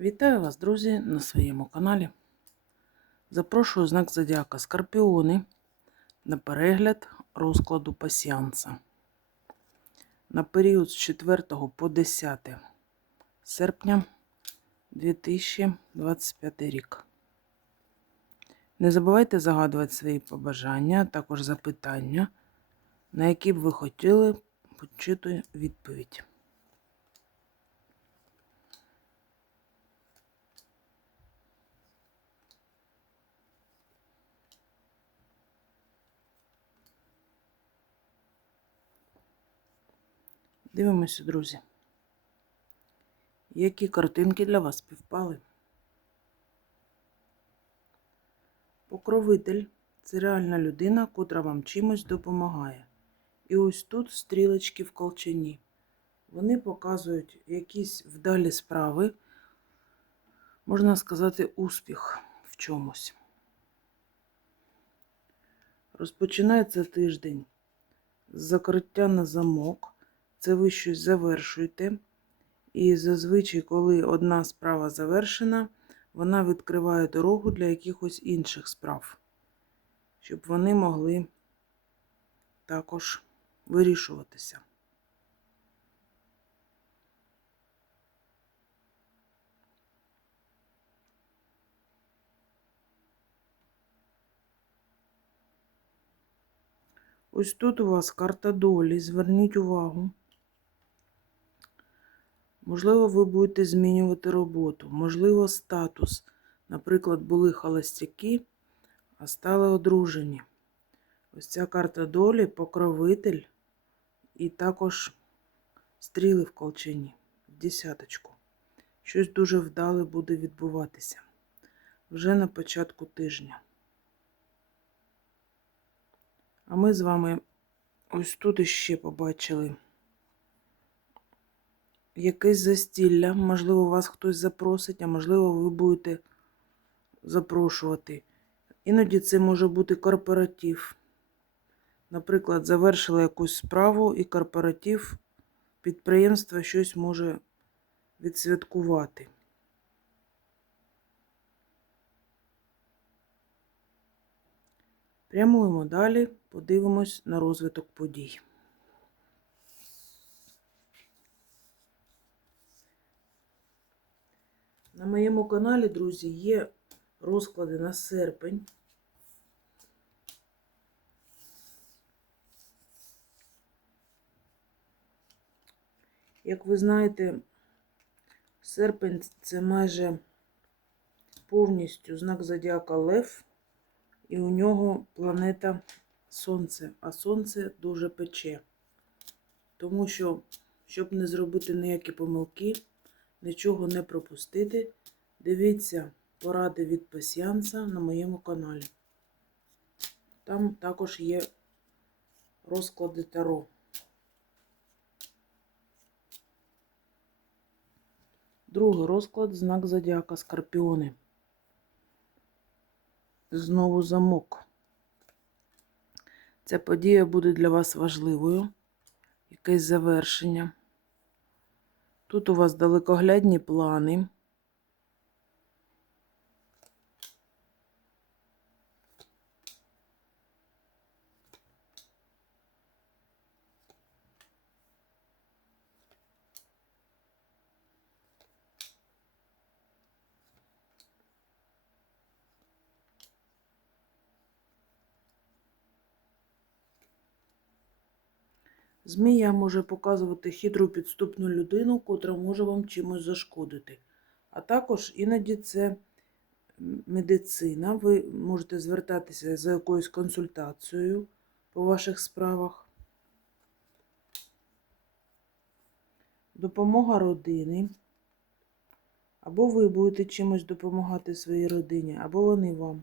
Вітаю вас, друзі, на своєму каналі. Запрошую знак Зодіака Скорпіони на перегляд розкладу пасіанса на період з 4 по 10 серпня 2025 рік. Не забувайте загадувати свої побажання, а також запитання, на які б ви хотіли почути відповідь. Дивимося, друзі. Які картинки для вас співпали? Покровитель це реальна людина, котра вам чимось допомагає. І ось тут стрілочки в колчані. Вони показують якісь вдалі справи, можна сказати, успіх в чомусь. Розпочинається тиждень з закриття на замок. Це ви щось завершуєте. І зазвичай, коли одна справа завершена, вона відкриває дорогу для якихось інших справ, щоб вони могли також вирішуватися. Ось тут у вас карта долі, зверніть увагу. Можливо, ви будете змінювати роботу, можливо, статус. Наприклад, були холостяки, а стали одружені. Ось ця карта долі, покровитель і також стріли в колчині, в десяточку. Щось дуже вдале буде відбуватися вже на початку тижня. А ми з вами ось тут іще побачили якесь застілля. Можливо, вас хтось запросить, а можливо, ви будете запрошувати. Іноді це може бути корпоратив. Наприклад, завершили якусь справу і корпоратив підприємства щось може відсвяткувати. Прямуємо далі, подивимось на розвиток подій. На моєму каналі, друзі, є розклади на серпень. Як ви знаєте, серпень це майже повністю знак зодіака Лев, і у нього планета Сонце, а Сонце дуже пече. Тому що, щоб не зробити ніякі помилки, нічого не пропустити, дивіться поради від пасіанса на моєму каналі. Там також є розклади таро. Другий розклад знак зодіака Скорпіони. Знову замок. Ця подія буде для вас важливою. Якесь завершення. Тут у вас далекоглядні плани. Змія може показувати хитру підступну людину, котра може вам чимось зашкодити. А також іноді це медицина. Ви можете звертатися за якоюсь консультацією по ваших справах. Допомога родини. Або ви будете чимось допомагати своїй родині, або вони вам.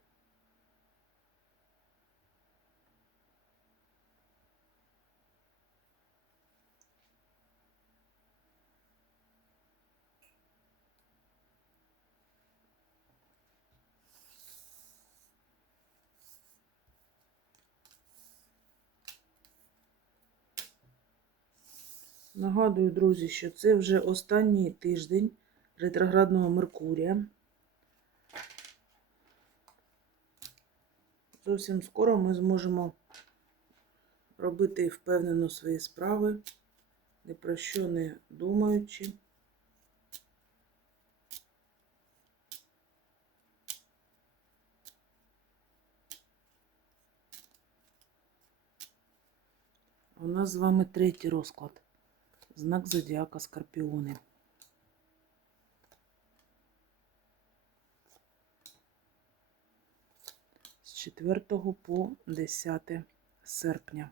Нагадую, друзі, що це вже останній тиждень ретроградного Меркурія. Зовсім скоро ми зможемо робити впевнено свої справи, ні про що не думаючи. У нас з вами третій розклад. Знак зодіака Скорпіони. З 4 по 10 серпня.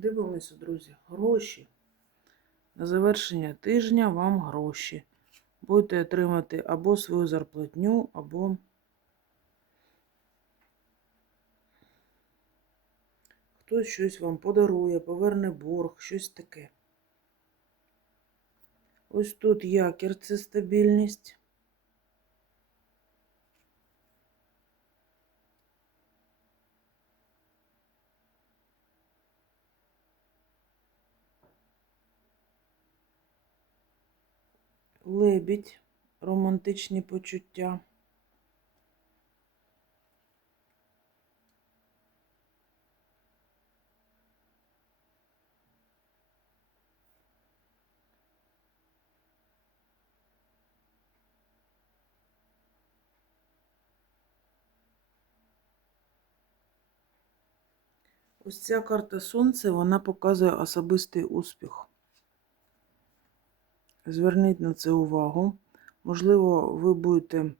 Дивимося, друзі, гроші. На завершення тижня вам гроші. Будете отримати або свою зарплатню, або хтось щось вам подарує, поверне борг, щось таке. Ось тут якір це стабільність. Лебідь, романтичні почуття. Ось ця карта Сонце, вона показує особистий успіх. Зверніть на це увагу. Можливо, ви будете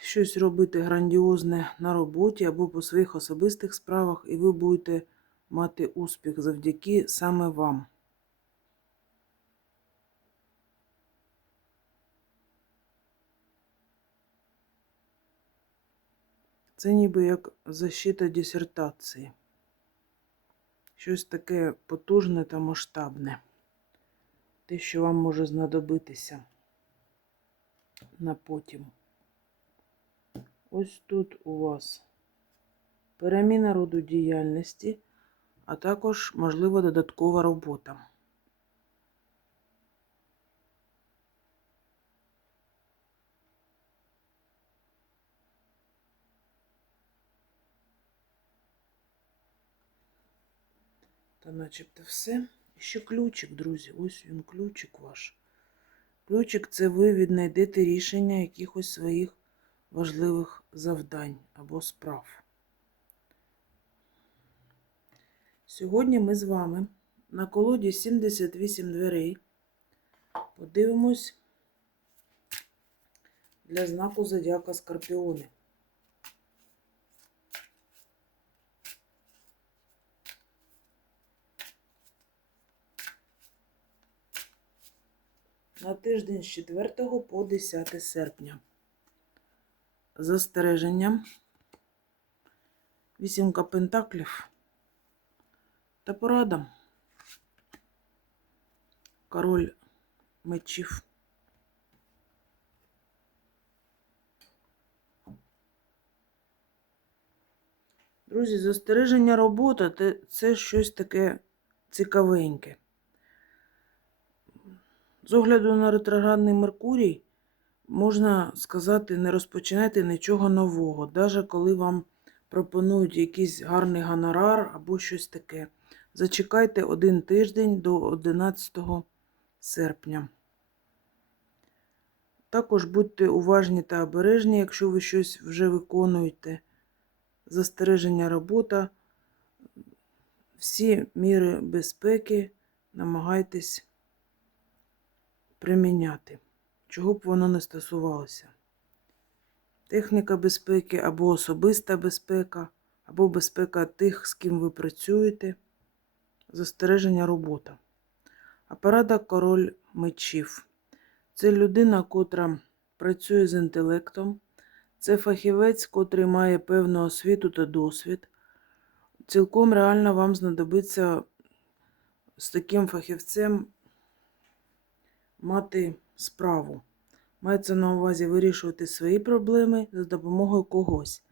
щось робити грандіозне на роботі або по своїх особистих справах, і ви будете мати успіх завдяки саме вам. Це ніби як защита дисертації. Щось таке потужне та масштабне те, що вам може знадобитися на потім. Ось тут у вас переміна роду діяльності, а також, можливо, додаткова робота. Та начебто все. Ще ключик, друзі. Ось він, ключик ваш. Ключик це ви віднайдете рішення якихось своїх важливих завдань або справ. Сьогодні ми з вами на колоді 78 дверей подивимось для знаку Зодіака Скорпіони. На тиждень з 4 по 10 серпня. Застереження. Вісімка пентаклів та порада. Король мечів. Друзі, застереження робота це щось таке цікавеньке. З огляду на ретроградний Меркурій, можна сказати, не розпочинайте нічого нового, навіть коли вам пропонують якийсь гарний гонорар або щось таке. Зачекайте один тиждень до 11 серпня. Також будьте уважні та обережні, якщо ви щось вже виконуєте. Застереження робота. Всі міри безпеки намагайтесь приміняти, чого б воно не стосувалося. Техніка безпеки або особиста безпека, або безпека тих, з ким ви працюєте. Застереження робота. А порада король мечів. Це людина, котра працює з інтелектом. Це фахівець, котрий має певну освіту та досвід. Цілком реально вам знадобиться з таким фахівцем мати справу. Мається на увазі вирішувати свої проблеми за допомогою когось.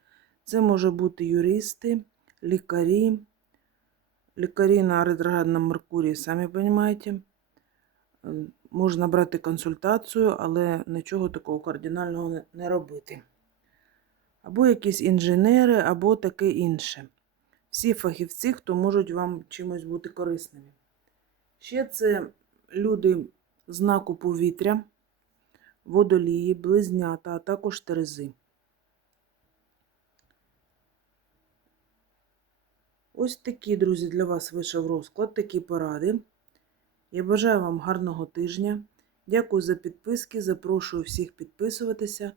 Це може бути юристи, лікарі, лікарі на ретроградному Меркурії, самі розумієте. Можна брати консультацію, але нічого такого кардинального не- робити. Або якісь інженери, або таке інше. Всі фахівці, хто можуть вам чимось бути корисними. Ще це люди знаку повітря, водолії, близнята, а також терези. Ось такі, друзі, для вас вийшов розклад, такі поради. Я бажаю вам гарного тижня. Дякую за підписки. Запрошую всіх підписуватися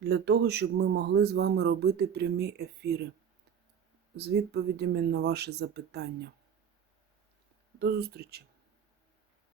для того, щоб ми могли з вами робити прямі ефіри з відповідями на ваші запитання. До зустрічі!